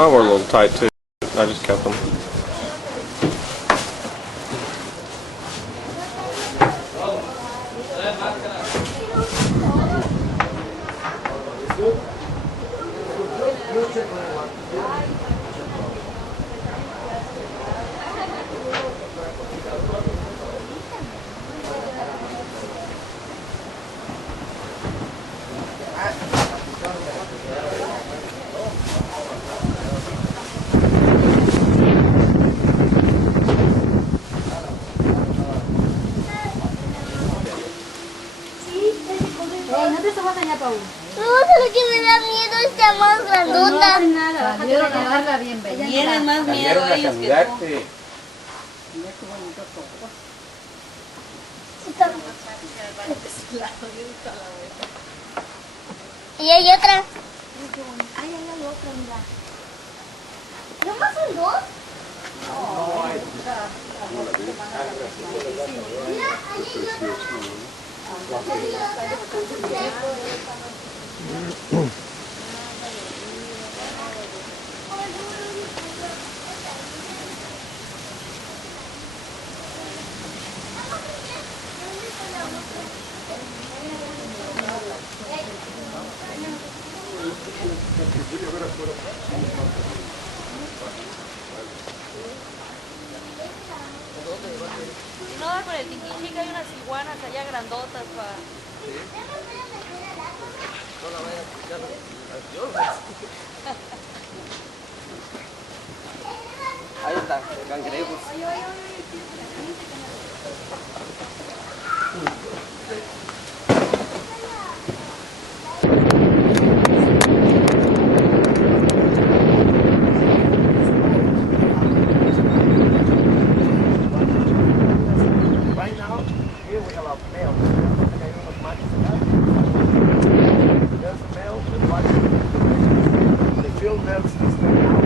Mine were a little tight too. I just kept them. No te subas allá, Paul. No, solo que me da miedo esta más grandota. No hace nada, bájate a llevarla bien bella. Tienen más miedo a ellos que tú. Mira qué bonito todo. Y hay otra. Ay, hay otra, mira. ¿Nomás son dos? Mira, ahí hay otra. Si no va con el tiquichica, hay unas iguanas allá grandotas para... Ahí está, cangrejos. Right now, here we have a male. Hay unos machos acá. There's a male, there's one. They feel nerves to stay out.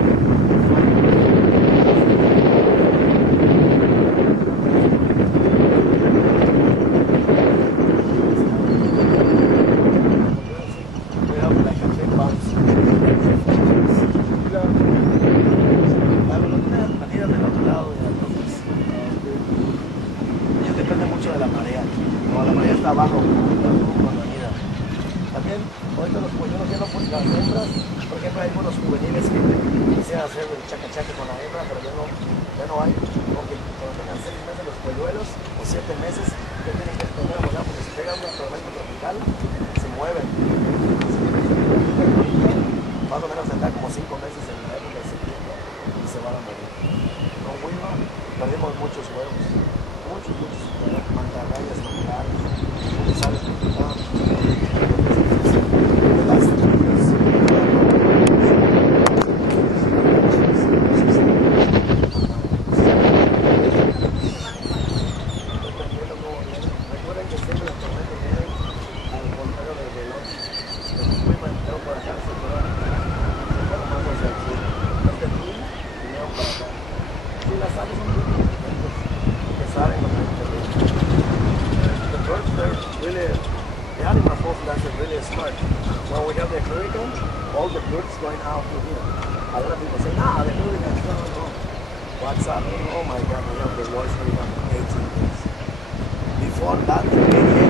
We have like a big bounce. La vida del otro lado, entonces, ellos dependen mucho de la marea. Como la marea está abajo, cuando anida. También, ahorita los polluelos ya no ponen las hembras. Por ejemplo, hay unos juveniles que quisieran hacer el chacachaque con la hembra, pero ya no hay. Porque cuando tengan 6 meses los polluelos, o 7 meses, ya tienen que esconder a volar, porque si pega una tormenta tropical, se mueven. Más o menos tendrá como 5 meses en la época de septiembre y se van a morir. Con Wilma perdimos muchos huevos, muchos mantarrayas, mantarrayas, muchas aves que quitaban. Recuerden que siempre las tormentas vienen al contrario del reloj. Los Wilma entraron por acá, se fueron más hacia el sur. Los de Tui vinieron para acá. Sí, las aves son muy inteligentes, que saben lo que hay que hacer. The birds, they're really, the animals also that's really smart. When we have the hurricane, all the birds going out through here. A lot of people say, nah, the hurricane's going on. What's up? Oh my God, we have the worst hurricane in 18 years. Before that, in 88,